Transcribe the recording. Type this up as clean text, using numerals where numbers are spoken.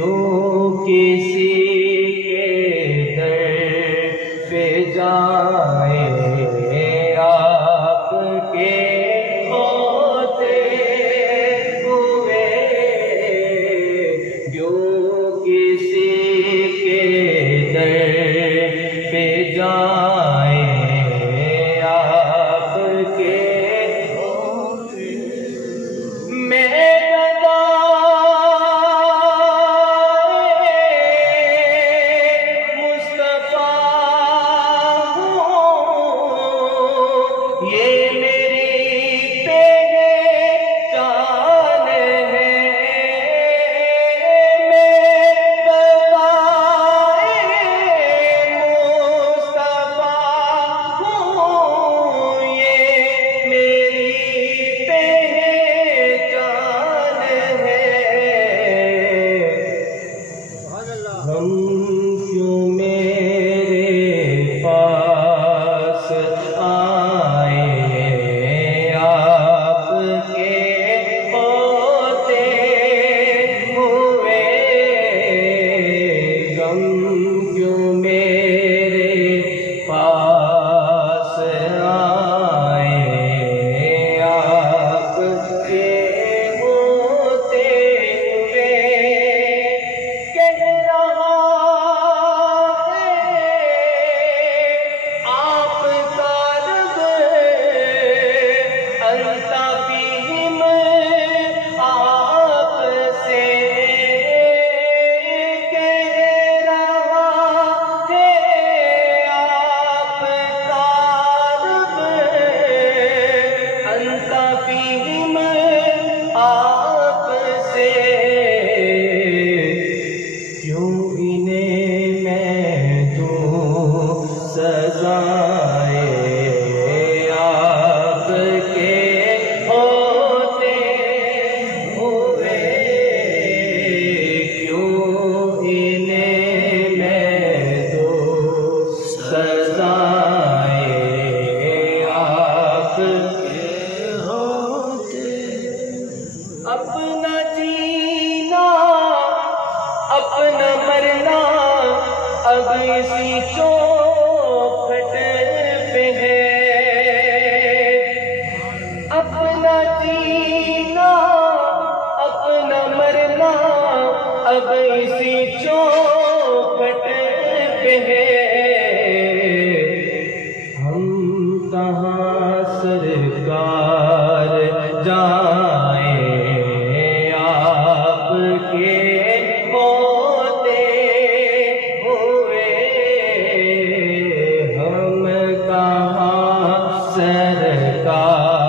کیوں کسی کے در پہ جائیں آپ کے ہوتے ہوئے، کیوں کسی کے در پہ جائیں آپ کے ہوتے، کیوں میرے پاس آئے آپ کے ہوتے ہوئے، غم کیوں میرے پاس آئے آپ کے ہوتے ہوئے، سزائے آپ کے ہوتے ہوئے، کیوں انہیں میں دوں سزائے آپ کے ہوتے، اپنا جینا اپنا مرنا اب اسی چوکھٹ پہ ہے، اپنا جینا اپنا مرنا اب اسی چوکھٹ پہ ہے، ہم کہاں سرکار جائیں آپ کے ہوتے ہوئے، ہم کہاں سرکار